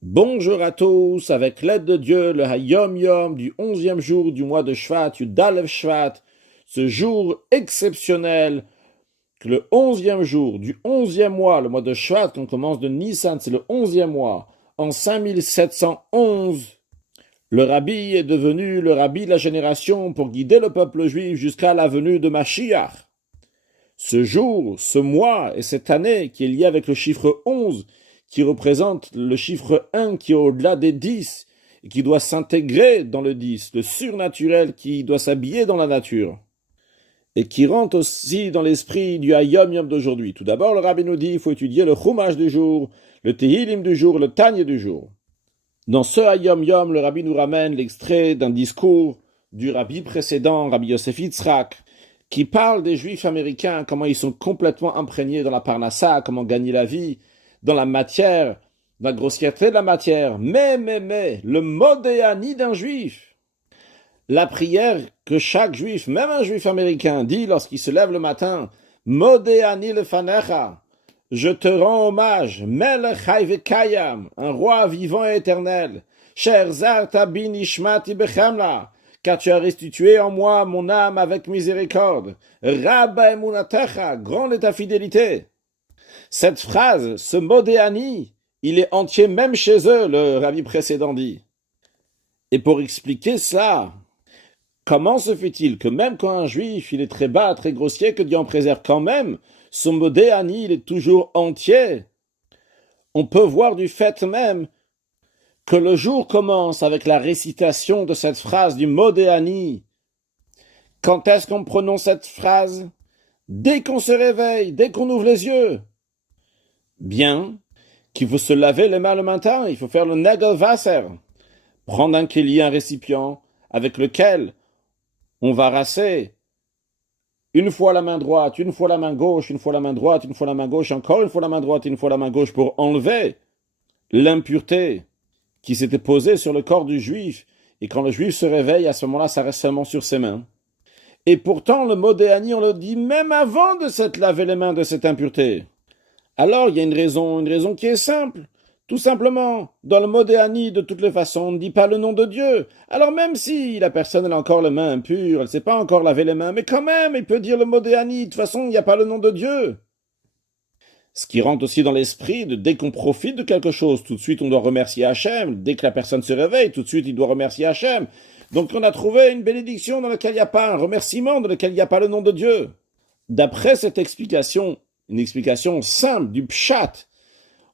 Bonjour à tous, avec l'aide de Dieu, le Hayom Yom du 11e jour du mois de Shvat, Yud Shvat, ce jour exceptionnel, que le 11e jour du 11e mois, le mois de Shvat, qu'on commence de Nissan, c'est le 11e mois, en 5711, le rabbi est devenu le rabbi de la génération pour guider le peuple juif jusqu'à la venue de Mashiach. Ce jour, ce mois et cette année qui est lié avec le chiffre 11, qui représente le chiffre 1 qui est au-delà des 10 et qui doit s'intégrer dans le 10, le surnaturel qui doit s'habiller dans la nature et qui rentre aussi dans l'esprit du Hayom Yom d'aujourd'hui. Tout d'abord, le rabbi nous dit qu'il faut étudier le Chumash du jour, le Tehillim du jour, le Tanya du jour. Dans ce Hayom Yom, le rabbi nous ramène l'extrait d'un discours du rabbi précédent, Rabbi Yosef Yitzhak, qui parle des Juifs américains, comment ils sont complètement imprégnés dans la parnassa, comment gagner la vie, dans la matière, dans la grossièreté de la matière. Mais, le modéani d'un Juif, la prière que chaque Juif, même un Juif américain, dit lorsqu'il se lève le matin, modéani lefanecha, je te rends hommage, melech chai vekayam, un roi vivant et éternel, cher zarta bin ishmati bechamla, car tu as restitué en moi mon âme avec miséricorde. Rabba emunatecha, grande est ta fidélité. Cette phrase, ce modéani, il est entier même chez eux, le rabbi précédent dit. Et pour expliquer ça, comment se fait-il que même quand un juif, il est très bas, très grossier, que Dieu en préserve quand même, son modéani, il est toujours entier. On peut voir du fait même que le jour commence avec la récitation de cette phrase du modéani. Quand est-ce qu'on prononce cette phrase? Dès qu'on se réveille, dès qu'on ouvre les yeux. Bien qu'il faut se laver les mains le matin, il faut faire le Nagelwasser, prendre un kéli, un récipient, avec lequel on va rasser une fois la main droite, une fois la main gauche, une fois la main droite, une fois la main gauche, encore une fois la main droite, une fois la main gauche, pour enlever l'impureté qui s'était posée sur le corps du juif. Et quand le juif se réveille, à ce moment-là, ça reste seulement sur ses mains. Et pourtant, le modéani, on le dit même avant de s'être lavé les mains de cette impureté. Alors, il y a une raison qui est simple. Tout simplement, dans le modéani, de toutes les façons, on ne dit pas le nom de Dieu. Alors même si la personne elle a encore les mains impures, elle ne sait pas encore laver les mains, mais quand même, il peut dire le modéani. De toute façon, il n'y a pas le nom de Dieu. Ce qui rentre aussi dans l'esprit de dès qu'on profite de quelque chose, tout de suite on doit remercier Hachem. Dès que la personne se réveille, tout de suite il doit remercier Hachem. Donc on a trouvé une bénédiction dans laquelle il n'y a pas un remerciement, dans lequel il n'y a pas le nom de Dieu. D'après cette explication, une explication simple du pshat,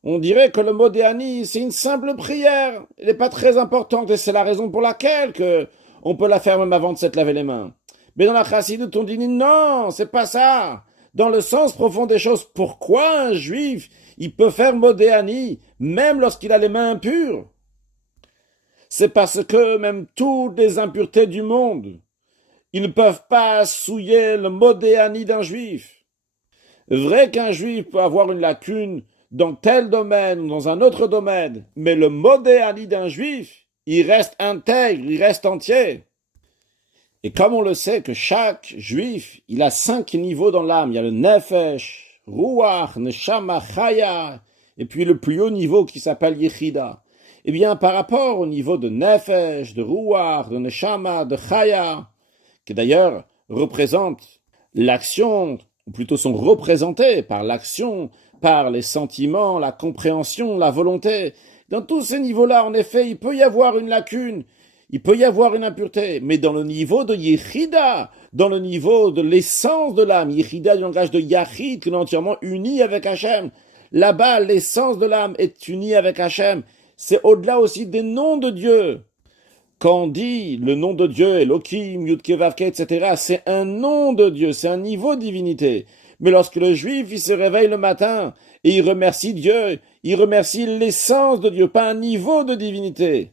on dirait que le modéani, c'est une simple prière. Elle n'est pas très importante et c'est la raison pour laquelle on peut la faire même avant de s'être lavé les mains. Mais dans la chassidoute, on dit non, c'est pas ça. Dans le sens profond des choses, pourquoi un juif, il peut faire modéani même lorsqu'il a les mains impures? C'est parce que même toutes les impuretés du monde, ils ne peuvent pas souiller le modéani d'un juif. Vrai qu'un juif peut avoir une lacune dans tel domaine ou dans un autre domaine, mais le modéani d'un juif, il reste intègre, il reste entier. Et comme on le sait que chaque juif, il a 5 niveaux dans l'âme. Il y a le nefesh, ruach, neshama, chaya, et puis le plus haut niveau qui s'appelle yechida. Eh bien, par rapport au niveau de nefesh, de ruach, de neshama, de chaya, qui d'ailleurs représente l'action, ou plutôt sont représentés par l'action, par les sentiments, la compréhension, la volonté. Dans tous ces niveaux-là, en effet, il peut y avoir une lacune, il peut y avoir une impureté, mais dans le niveau de Yechida, dans le niveau de l'essence de l'âme, Yechida du langage de Yachid, qui est entièrement uni avec Hachem, là-bas, l'essence de l'âme est unie avec Hachem, c'est au-delà aussi des noms de Dieu. Quand on dit le nom de Dieu, Elohim, Yudke Vavke, etc., c'est un nom de Dieu, c'est un niveau de divinité. Mais lorsque le juif, il se réveille le matin et il remercie Dieu, il remercie l'essence de Dieu, pas un niveau de divinité.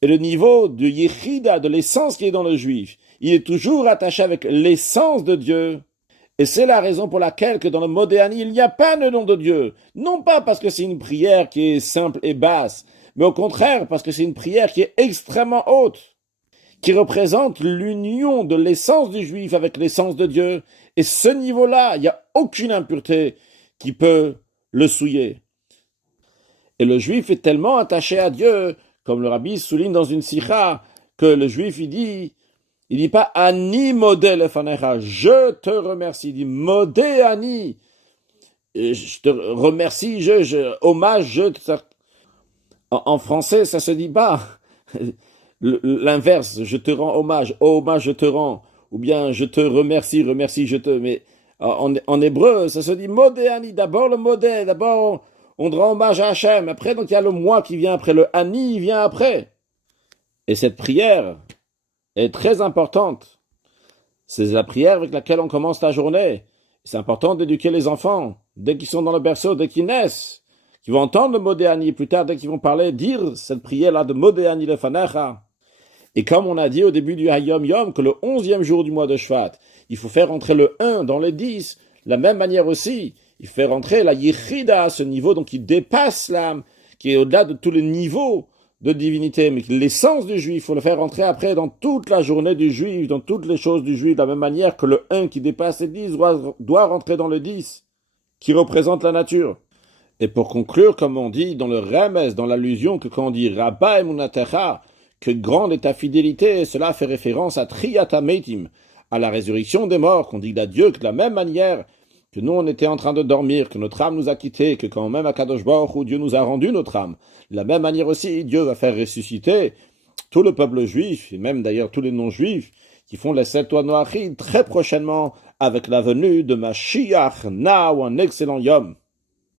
Et le niveau de Yechida, de l'essence qui est dans le juif, il est toujours attaché avec l'essence de Dieu. Et c'est la raison pour laquelle que dans le modéani, il n'y a pas de nom de Dieu. Non pas parce que c'est une prière qui est simple et basse, mais au contraire parce que c'est une prière qui est extrêmement haute, qui représente l'union de l'essence du juif avec l'essence de Dieu. Et ce niveau-là, il n'y a aucune impureté qui peut le souiller. Et le juif est tellement attaché à Dieu, comme le rabbi souligne dans une sikha, que le juif, il dit pas Ani modé lefanecha, je te remercie, il dit modé Ani, je te remercie, hommage, en français, ça se dit pas l'inverse, je te rends hommage, oh, hommage, je te rends, ou bien je te remercie, je te, mais en hébreu, ça se dit modé Ani, d'abord le modé, d'abord on rend hommage à Hachem, après donc il y a le moi qui vient après, le Ani vient après. Et cette prière est très importante. C'est la prière avec laquelle on commence la journée. C'est important d'éduquer les enfants, dès qu'ils sont dans le berceau, dès qu'ils naissent, qu'ils vont entendre le modé Ani, plus tard, dès qu'ils vont parler, dire cette prière-là de modé Ani lefanecha. Et comme on a dit au début du Hayom Yom, que le 11e jour du mois de Shvat, il faut faire entrer le 1 dans les 10, de la même manière aussi, il faut faire entrer la Yichida à ce niveau, donc qui dépasse l'âme, qui est au-delà de tous les niveaux de divinité, mais l'essence du juif, il faut le faire entrer après dans toute la journée du juif, dans toutes les choses du juif, de la même manière que le 1 qui dépasse les 10 doit rentrer dans le 10, qui représente la nature. Et pour conclure, comme on dit dans le Remes, dans l'allusion que quand on dit Rabba emunatecha, que grande est ta fidélité, cela fait référence à Triyat Meitim, à la résurrection des morts, qu'on dit à Dieu que de la même manière que nous on était en train de dormir, que notre âme nous a quittés, que quand même à Kadosh Baruch Hu, Dieu nous a rendu notre âme. De la même manière aussi, Dieu va faire ressusciter tout le peuple juif, et même d'ailleurs tous les non-juifs, qui font les 7 Noachim très prochainement avec la venue de Mashiach, now un excellent Yom.